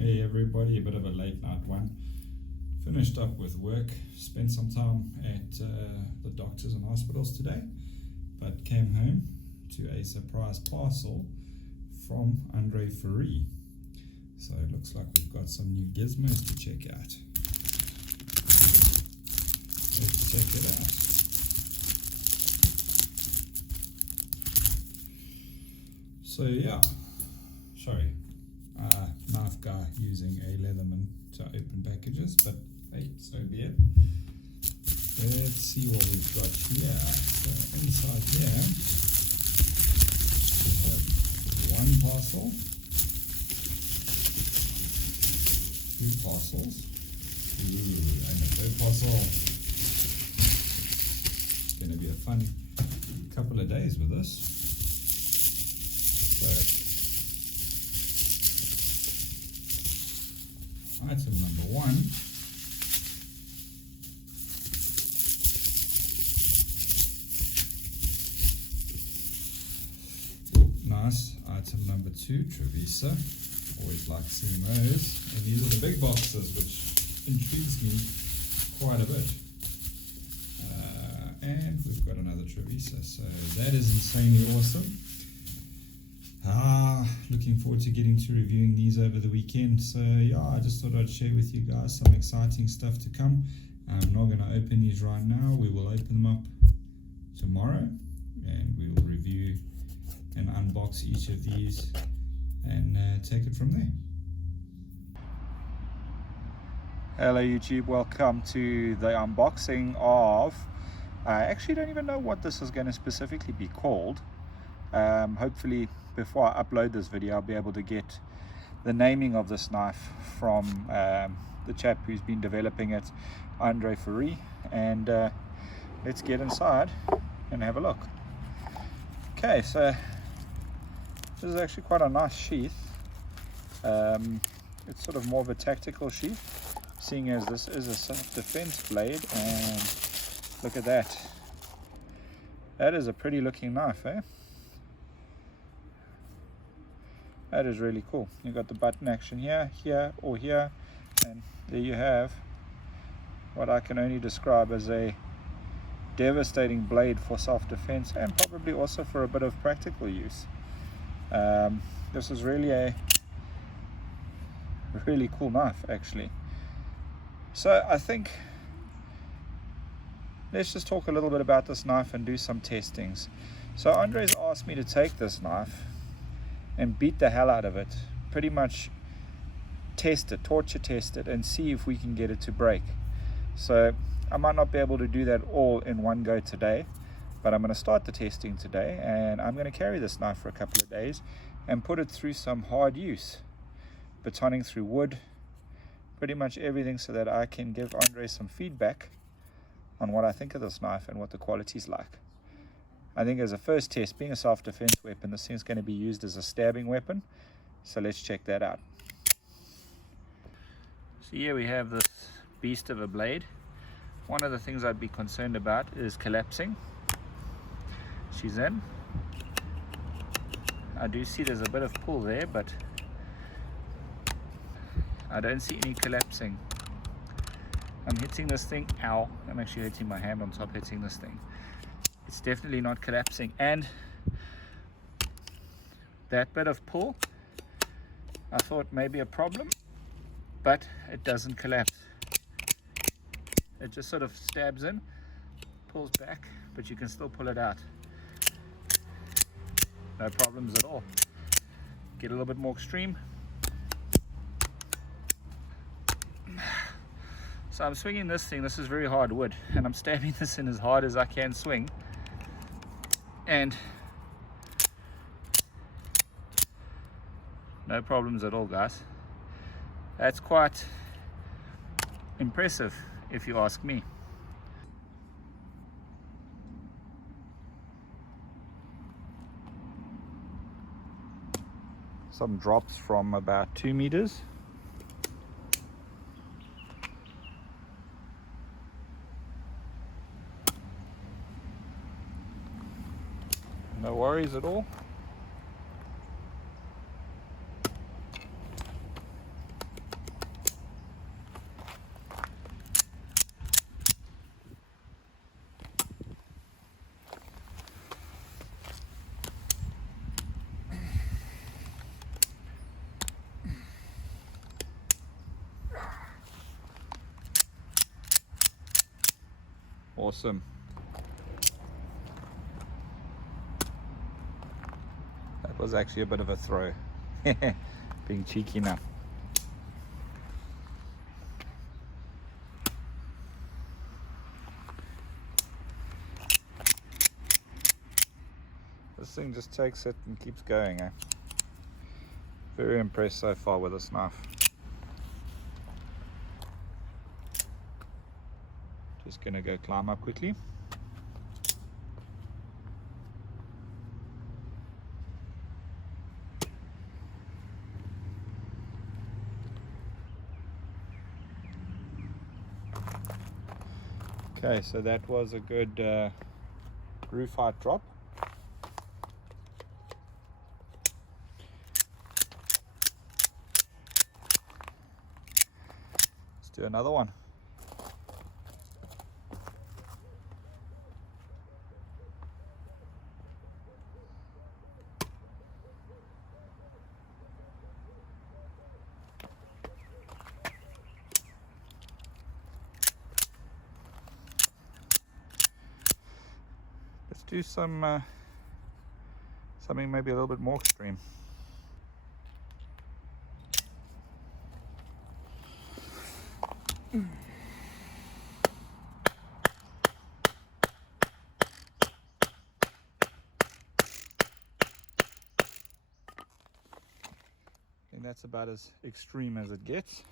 Hey everybody, a bit of a late night one. Finished up with work, spent some time at the doctors and hospitals today, but came home to a surprise parcel from Andre Fourie. So it looks like we've got some new gizmos to check out. Let's check it out. So yeah, sorry, knife guy using a Leatherman to open packages, but hey, so be it. Let's see what we've got here. So inside here, we have one parcel, two parcels, and a third parcel. It's going to be a fun couple of days with this. So, item number one nice. Item number two, Trevisa. Always like seeing those. And these are the big boxes, which intrigues me quite a bit. And we've got another Trevisa, so that is insanely awesome. Looking forward to getting to reviewing these over the weekend. So yeah, I just thought I'd share with you guys some exciting stuff to come. I'm not going to open these right now. We will open them up tomorrow and we will review and unbox each of these and take it from there. Hello YouTube, welcome to the unboxing of, I actually don't even know what this is going to specifically be called. Hopefully before I upload this video I'll be able to get the naming of this knife from the chap who's been developing it, Andre Fourie, and let's get inside and have a look. Okay, so this is actually quite a nice sheath. It's sort of more of a tactical sheath, seeing as this is a self-defense blade, and look at that. That is a pretty looking knife, eh? That is really cool. You've got the button action here, here, or here, and there you have what I can only describe as a devastating blade for self-defense and probably also for a bit of practical use. This is really a really cool knife, actually. So I think let's just talk a little bit about this knife and do some testings. So Andre's asked me to take this knife and beat the hell out of it, pretty much test it, torture test it, and see if we can get it to break. So I might not be able to do that all in one go today, but I'm going to start the testing today, and I'm going to carry this knife for a couple of days and put it through some hard use, batoning through wood, pretty much everything, so that I can give Andre some feedback on what I think of this knife and what the quality's like. I think as a first test, being a self-defense weapon, this thing's going to be used as a stabbing weapon. So let's check that out. So here we have this beast of a blade. One of the things I'd be concerned about is collapsing. She's in. I do see there's a bit of pull there, but I don't see any collapsing. I'm hitting this thing, ow, I'm actually hitting my hand on top hitting this thing. It's definitely not collapsing, and that bit of pull I thought may be a problem, but it doesn't collapse. It just sort of stabs in, pulls back, but you can still pull it out. No problems at all. Get a little bit more extreme. So I'm swinging this thing. This is very hard wood, and I'm stabbing this in as hard as I can swing. And no problems at all, guys. That's quite impressive, if you ask me. Some drops from about 2 meters. No worries at all. Awesome. That was actually a bit of a throw. Being cheeky now. This thing just takes it and keeps going, eh? Very impressed so far with this knife. Just gonna go climb up quickly. Okay, so that was a good roof height drop. Let's do another one. Let's do some something maybe a little bit more extreme. I think that's about as extreme as it gets.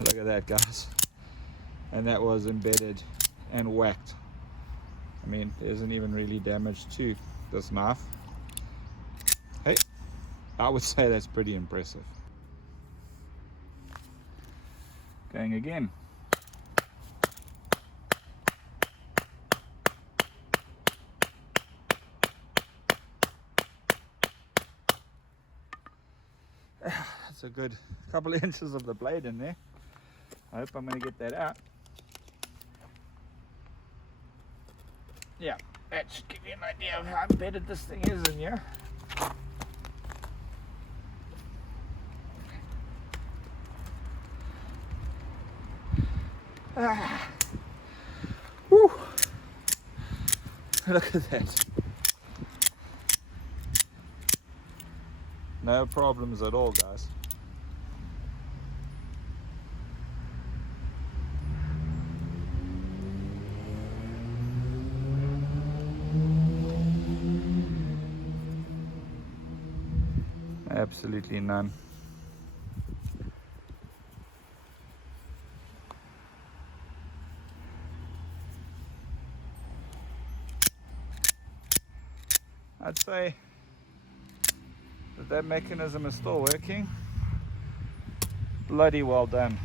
Look at that, guys. And that was embedded and whacked. I mean, there isn't even really damage to this knife. Hey, I would say that's pretty impressive. Going again. That's a good couple of inches of the blade in there. I hope I'm going to get that out. Yeah, that should give you an idea of how embedded this thing is in here. Woo. Look at that. No problems at all, guys. Absolutely none. I'd say that mechanism is still working. Bloody well done.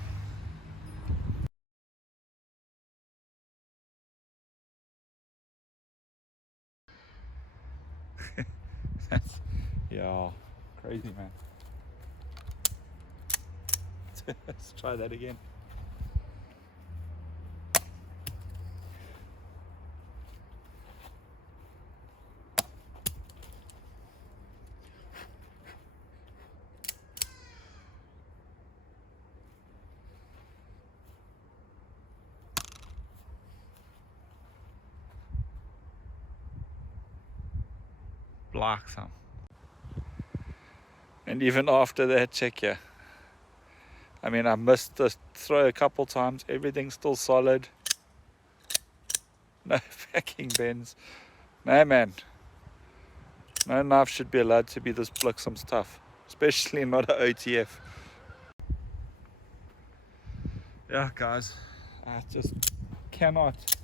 That's, yeah, crazy, man. Let's try that again. Block some. And even after that, check here. I mean, I missed the throw a couple times. Everything's still solid. No backing bends. No, man. No knife should be allowed to be this some stuff. Especially not an OTF. Yeah, guys. I just cannot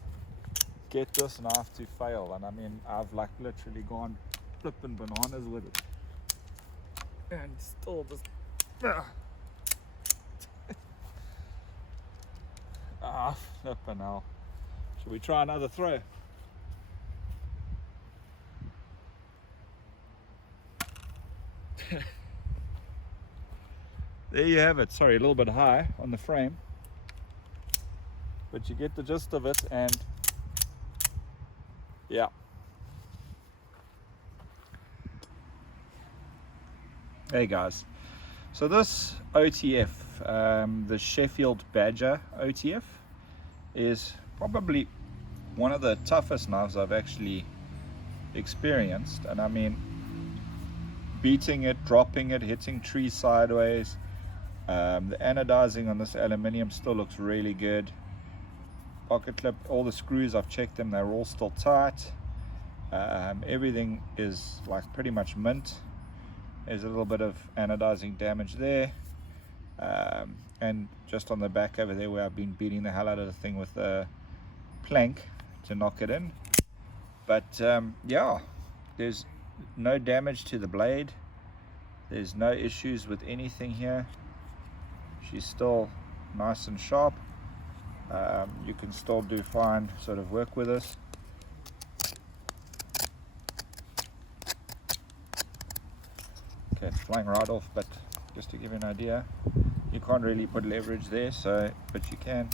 get this knife to fail. And I mean, I've like literally gone flipping bananas with it. And still just... flipping hell. Should we try another throw? There you have it. Sorry, a little bit high on the frame, but you get the gist of it. And Yeah. Hey guys, so this OTF, the Sheffield Badger OTF, is probably one of the toughest knives I've actually experienced. And I mean, beating it, dropping it, hitting trees sideways. The anodizing on this aluminium still looks really good. Pocket clip, all the screws, I've checked them, they're all still tight. Everything is like pretty much mint. There's a little bit of anodizing damage there, and just on the back over there where I've been beating the hell out of the thing with a plank to knock it in. But yeah, there's no damage to the blade, there's no issues with anything here. She's still nice and sharp. You can still do fine sort of work with this. Okay, it's flying right off, but just to give you an idea, you can't really put leverage there, so but you can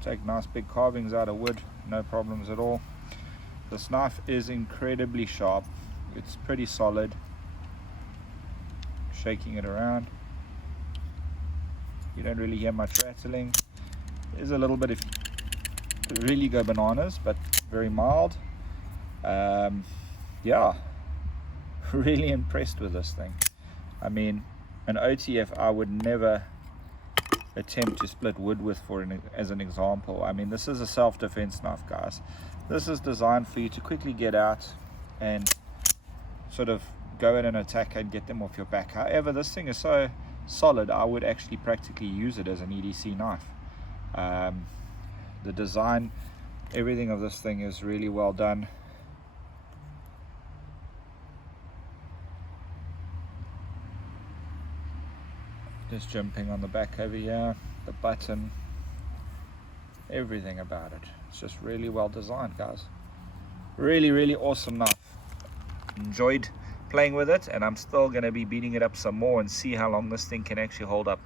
take nice big carvings out of wood, no problems at all. This knife is incredibly sharp, it's pretty solid. Shaking it around, you don't really hear much rattling. There's a little bit if you really go bananas, but very mild. Yeah, really impressed with this thing. I mean, an OTF I would never attempt to split wood with as an example. I mean, this is a self-defense knife, guys. This is designed for you to quickly get out and sort of go in and attack and get them off your back. However, this thing is so solid, I would actually practically use it as an EDC knife. The design, everything of this thing is really well done. Just jumping on the back over here, the button, everything about it. It's just really well designed, guys. Really, really awesome knife. Enjoyed playing with it, and I'm still going to be beating it up some more and see how long this thing can actually hold up.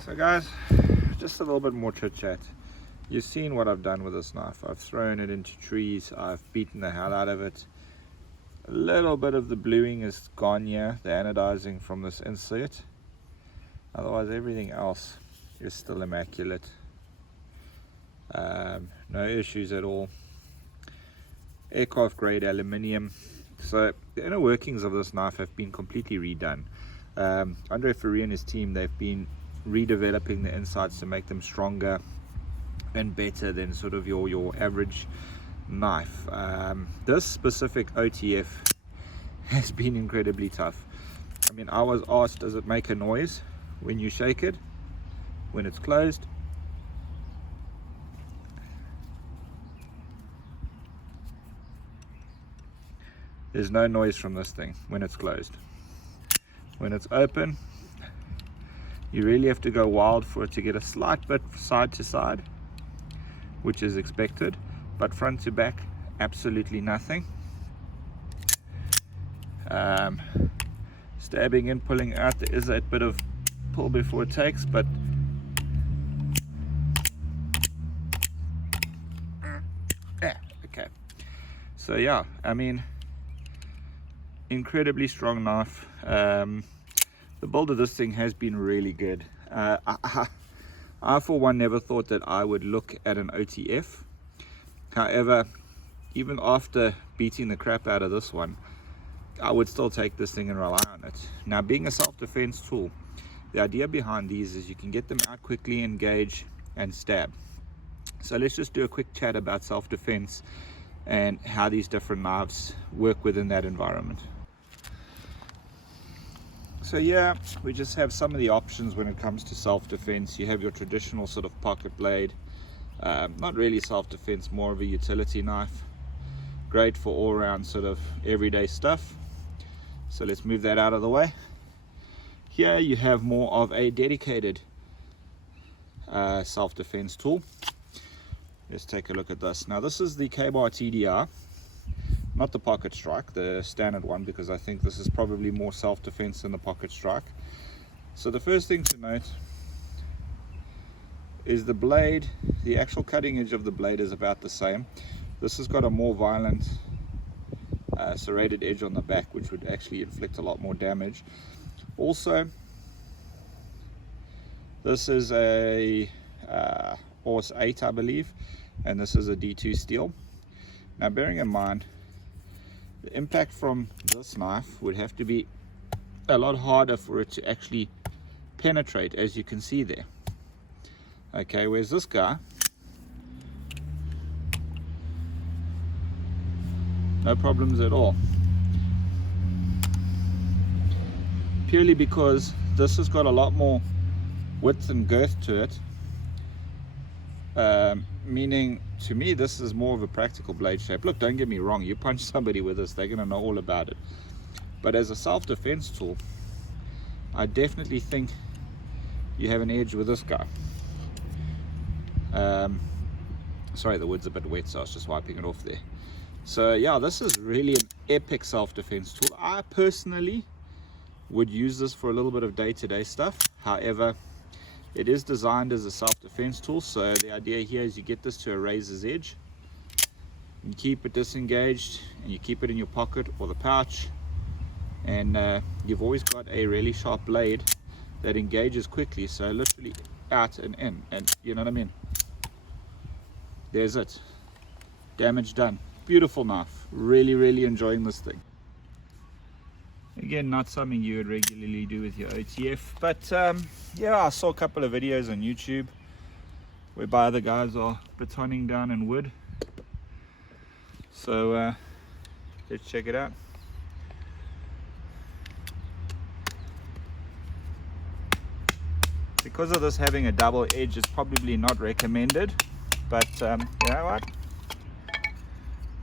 So guys, just a little bit more chit chat. You've seen what I've done with this knife. I've thrown it into trees, I've beaten the hell out of it. A little bit of the bluing is gone here, the anodizing from this insert. Otherwise everything else is still immaculate. No issues at all. Aircraft grade aluminium. So the inner workings of this knife have been completely redone. Andre Fourie and his team, they've been redeveloping the insides to make them stronger and better than sort of your average knife. This specific OTF has been incredibly tough. I mean, I was asked, does it make a noise when you shake it, when it's closed? There's no noise from this thing when it's closed. When it's open, you really have to go wild for it to get a slight bit side to side, which is expected, but front to back, absolutely nothing. Stabbing in, pulling out, there is a bit of pull before it takes, but okay. So yeah, I mean, incredibly strong knife. The build of this thing has been really good. I for one never thought that I would look at an OTF. However, even after beating the crap out of this one, I would still take this thing and rely on it. Now, being a self-defense tool, the idea behind these is you can get them out quickly, engage and stab. So let's just do a quick chat about self-defense and how these different knives work within that environment. So yeah, we just have some of the options when it comes to self-defense. You have your traditional sort of pocket blade, not really self-defense, more of a utility knife. Great for all-round sort of everyday stuff. So let's move that out of the way. Here you have more of a dedicated self-defense tool. Let's take a look at this. Now this is the K-Bar TDR, not the Pocket Strike, the standard one, because I think this is probably more self-defense than the Pocket Strike. So the first thing to note is the blade, the actual cutting edge of the blade is about the same. This has got a more violent serrated edge on the back, which would actually inflict a lot more damage. Also, this is a Horse 8, I believe, and this is a D2 steel. Now, bearing in mind, the impact from this knife would have to be a lot harder for it to actually penetrate, as you can see there. Okay, whereas this guy, no problems at all. Purely because this has got a lot more width and girth to it. Meaning, to me, this is more of a practical blade shape. Look, don't get me wrong, you punch somebody with this, they're going to know all about it. But as a self-defense tool, I definitely think you have an edge with this guy. Sorry, the wood's a bit wet, so I was just wiping it off there. So yeah, this is really an epic self-defense tool. I personally would use this for a little bit of day-to-day stuff. However, it is designed as a self-defense tool, so the idea here is you get this to a razor's edge, you keep it disengaged, and you keep it in your pocket or the pouch, and you've always got a really sharp blade that engages quickly, so literally out and in, and you know what I mean. There's it, damage done. Beautiful knife, really enjoying this thing. Again, not something you would regularly do with your OTF, but yeah, I saw a couple of videos on YouTube whereby the guys are batoning down in wood, so let's check it out. Because of this having a double edge, it's probably not recommended, but you know what,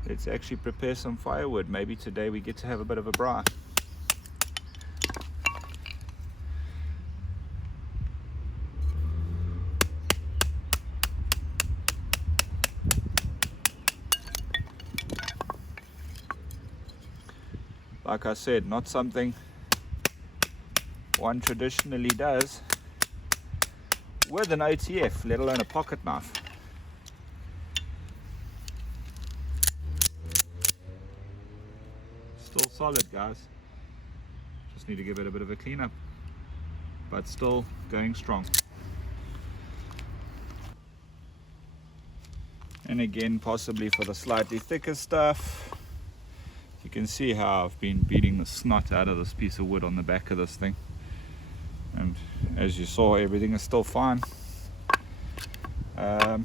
let's actually prepare some firewood. Maybe today we get to have a bit of a braai. Like I said, not something one traditionally does with an OTF, let alone a pocket knife. Still solid, guys. Just need to give it a bit of a cleanup, but still going strong. And again, possibly for the slightly thicker stuff, you can see how I've been beating the snot out of this piece of wood on the back of this thing, and as you saw, everything is still fine. I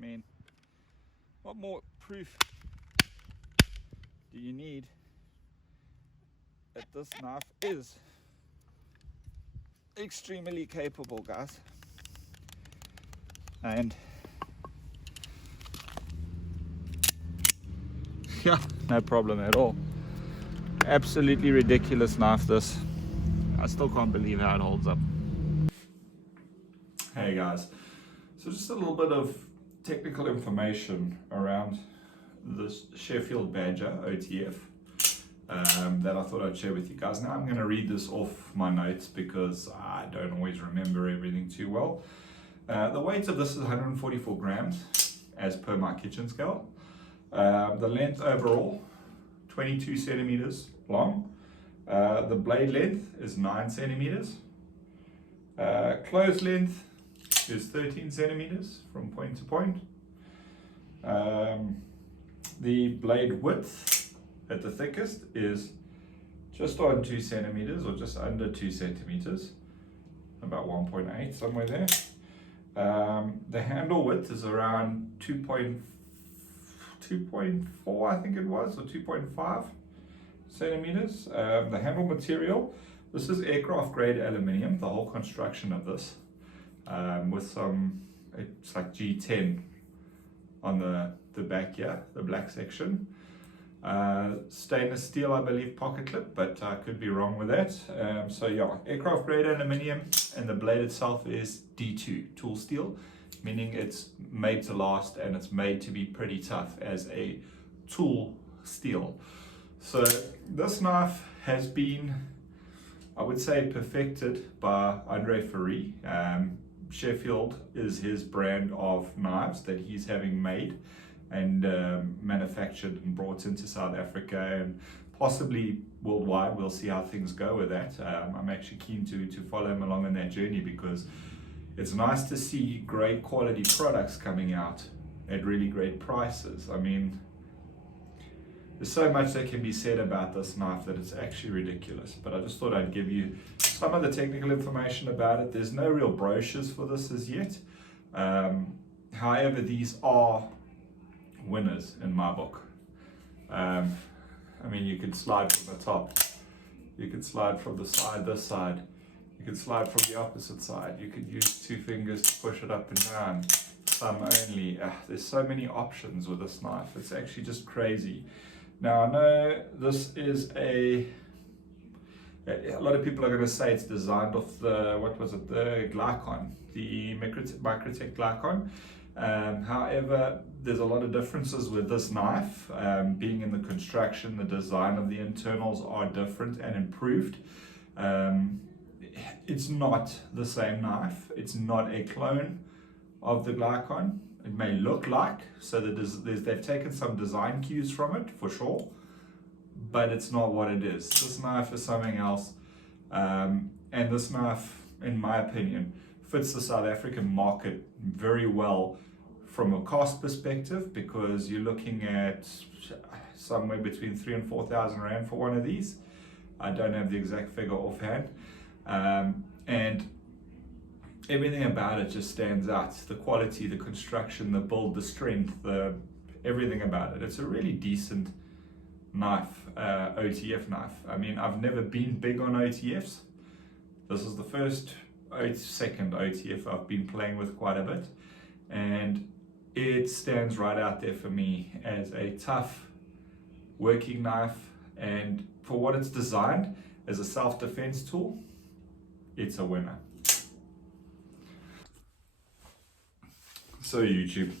mean, what more proof do you need that this knife is extremely capable, guys? And yeah, no problem at all. Absolutely ridiculous knife, this. I still can't believe how it holds up. Hey guys, so just a little bit of technical information around this Sheffield Badger OTF that I thought I'd share with you guys. Now I'm going to read this off my notes because I don't always remember everything too well. The weight of this is 144 grams as per my kitchen scale. The length overall, 22 centimeters long. The blade length is 9 centimeters. Close length is 13 centimeters from point to point. The blade width at the thickest is just on 2 centimeters, or just under 2 centimeters, about 1.8, somewhere there. The handle width is around 2.4, I think it was, or 2.5 centimeters. The handle material, this is aircraft grade aluminium, the whole construction of this, with some, it's like G10 on the back here, the black section. Stainless steel, I believe, pocket clip, but I could be wrong with that. So yeah, aircraft grade aluminium, and the blade itself is D2 tool steel. meaning it's made to last and it's made to be pretty tough as a tool steel. So this knife has been, I would say, perfected by Andre Fourie. Sheffield is his brand of knives that he's having made and manufactured and brought into South Africa and possibly worldwide. We'll see how things go with that. I'm actually keen to follow him along on that journey, because it's nice to see great quality products coming out at really great prices. I mean, there's so much that can be said about this knife that it's actually ridiculous, but I just thought I'd give you some of the technical information about it. There's no real brochures for this as yet. However, these are winners in my book. I mean, you can slide from the top, you can slide from the side, this side, you can slide from the opposite side, you could use 2 fingers to push it up and down, thumb only. There's so many options with this knife, it's actually just crazy. Now, I know this is a lot of people are going to say it's designed off the, what was it, the Glycon, the Microtech Glycon. However, there's a lot of differences with this knife. Being in the construction, the design of the internals are different and improved. It's not the same knife. It's not a clone of the Glycon. It may look like, so that they've taken some design cues from it, for sure, but it's not what it is. This knife is something else, and this knife, in my opinion, fits the South African market very well from a cost perspective, because you're looking at somewhere between 3,000 and 4,000 Rand for one of these. I don't have the exact figure offhand, and everything about it just stands out. The quality, the construction, the build, the strength, everything about it. It's a really decent knife, OTF knife. I mean, I've never been big on OTFs. This is the second OTF I've been playing with quite a bit, and it stands right out there for me as a tough working knife, and for what it's designed as a self-defense tool, it's a winner. So YouTube,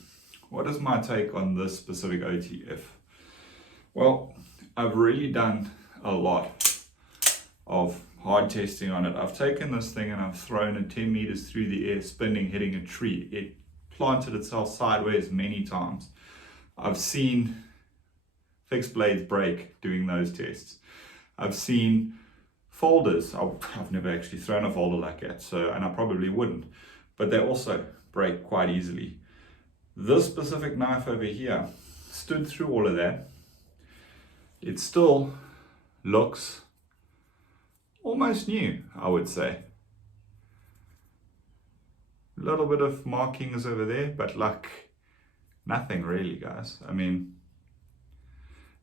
what is my take on this specific OTF? Well, I've really done a lot of hard testing on it. I've taken this thing and I've thrown it 10 meters through the air, spinning, hitting a tree. It planted itself sideways many times. I've seen fixed blades break doing those tests. I've seen folders. I've never actually thrown a folder like that, and I probably wouldn't, but they also break quite easily. This specific knife over here stood through all of that. It still looks almost new, I would say. A little bit of markings over there, but like nothing really, guys. I mean,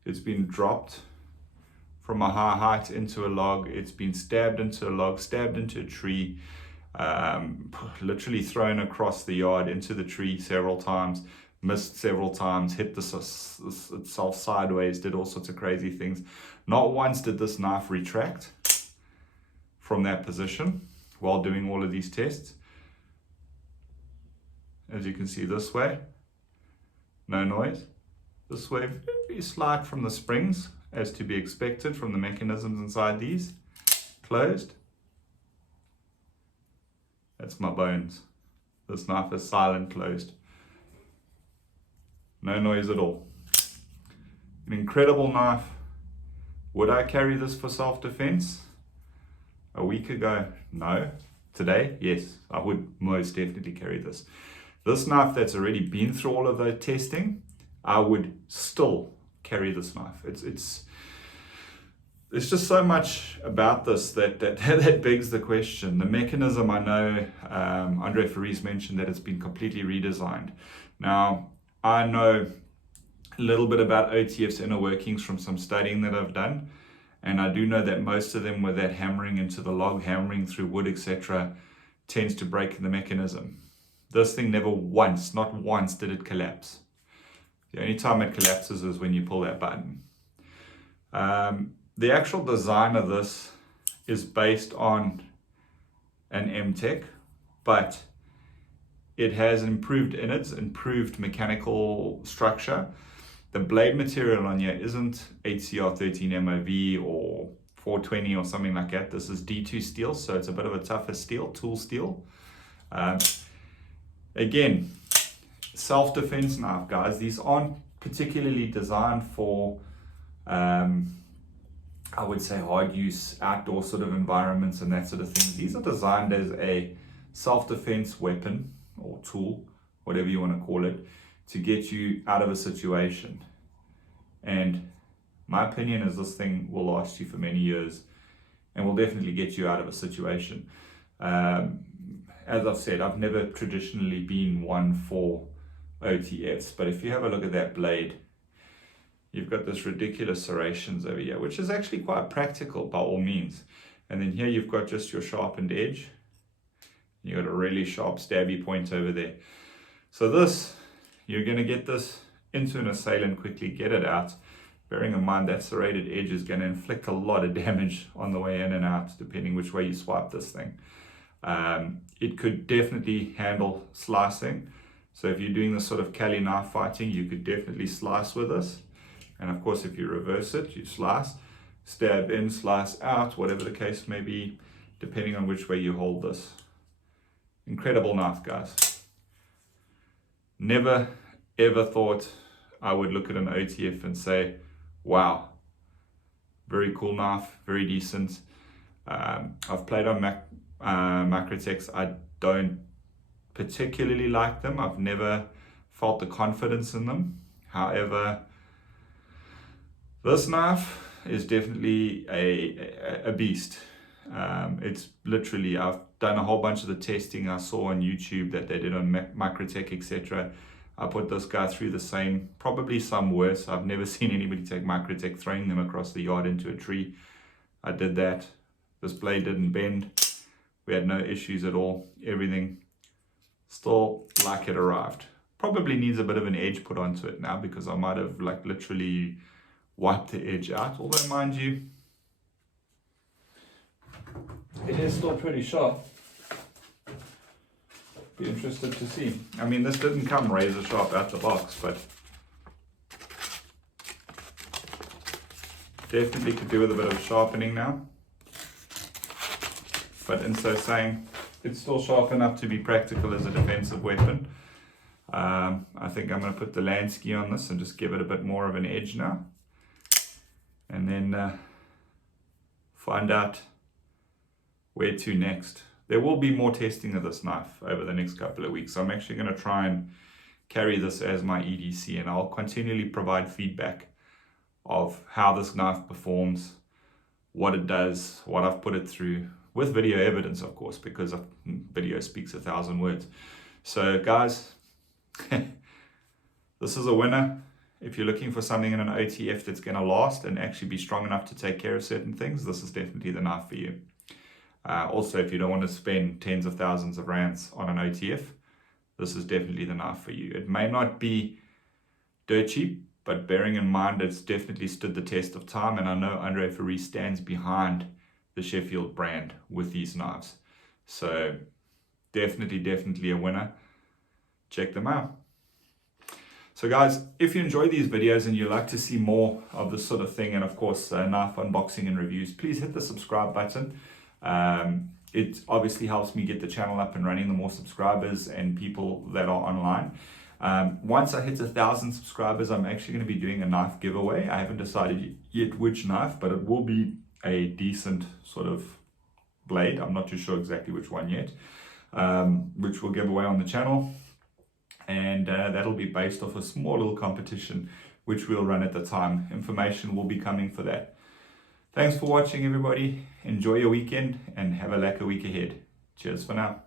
it's been dropped from a high height into a log. It's been stabbed into a log, stabbed into a tree, literally thrown across the yard into the tree several times, missed several times, hit itself sideways, did all sorts of crazy things. Not once did this knife retract from that position while doing all of these tests. As you can see, this way, no noise. This way, very slight from the springs, as to be expected from the mechanisms inside these, closed. That's my bones. This knife is silent, closed. No noise at all. An incredible knife. Would I carry this for self-defense? A week ago, no. Today, yes, I would most definitely carry this. This knife that's already been through all of the testing, I would still carry this knife. There's just so much about this that begs the question. The mechanism, I know Andre Fourie's mentioned that it's been completely redesigned. Now, I know a little bit about OTF's inner workings from some studying that I've done, and I do know that most of them, with that hammering into the log, hammering through wood, etc., tends to break the mechanism. This thing never once, not once, did it collapse. The only time it collapses is when you pull that button. The actual design of this is based on an M-Tech, but it has improved innards, improved mechanical structure. The blade material on here isn't HCR 13 MOV or 420 or something like that. This is D2 steel, so it's a bit of a tougher steel, tool steel. Again, self-defense knife, guys. These aren't particularly designed for, I would say, hard use, outdoor sort of environments and that sort of thing. These are designed as a self-defense weapon or tool, whatever you want to call it, to get you out of a situation. And my opinion is this thing will last you for many years and will definitely get you out of a situation. As I've said, I've never traditionally been one for OTFs, but if you have a look at that blade, you've got this ridiculous serrations over here, which is actually quite practical by all means. And then here you've got just your sharpened edge. You've got a really sharp stabby point over there. So this, you're going to get this into an assailant quickly, get it out. Bearing in mind that serrated edge is going to inflict a lot of damage on the way in and out, depending which way you swipe this thing. It could definitely handle slicing. So if you're doing this sort of Cali knife fighting, you could definitely slice with this. And of course, if you reverse it, you slice, stab in, slice out, whatever the case may be, depending on which way you hold this. Incredible knife, guys. Never ever thought I would look at an OTF and say, wow, very cool knife, very decent. I've played on Macrotechs. I don't particularly like them. I've never felt the confidence in them. However, this knife is definitely a beast. It's literally, I've done a whole bunch of the testing I saw on YouTube that they did on Macrotech, etc. I put this guy through the same, probably some worse. I've never seen anybody take Macrotech throwing them across the yard into a tree. I did that. This blade didn't bend. We had no issues at all. Everything still like it arrived. Probably needs a bit of an edge put onto it now because I might have like literally wiped the edge out. Although mind you, it is still pretty sharp. Be interested to see. I mean, this didn't come razor sharp out the box, but definitely could do with a bit of sharpening now. But in so saying, it's still sharp enough to be practical as a defensive weapon. I think I'm going to put the Lansky on this and just give it a bit more of an edge now. And then find out where to next. There will be more testing of this knife over the next couple of weeks. I'm actually going to try and carry this as my EDC, and I'll continually provide feedback of how this knife performs, what it does, what I've put it through, with video evidence, of course, because video speaks 1,000 words. So guys, this is a winner. If you're looking for something in an OTF that's going to last and actually be strong enough to take care of certain things, this is definitely the knife for you. Also, if you don't want to spend tens of thousands of rands on an OTF, this is definitely the knife for you. It may not be dirt cheap, but bearing in mind it's definitely stood the test of time, and I know Andre Fourie stands behind the Sheffield brand with these knives. So definitely a winner. Check them out. So guys, if you enjoy these videos and you like to see more of this sort of thing, and of course knife unboxing and reviews, please hit the subscribe button. It obviously helps me get the channel up and running, the more subscribers and people that are online. Once I hit 1,000 subscribers, I'm actually going to be doing a knife giveaway. I haven't decided yet which knife, but it will be a decent sort of blade. I'm not too sure exactly which one yet, which we'll give away on the channel. And that'll be based off a small little competition, which we'll run at the time. Information will be coming for that. Thanks for watching, everybody. Enjoy your weekend and have a lacquer week ahead. Cheers for now.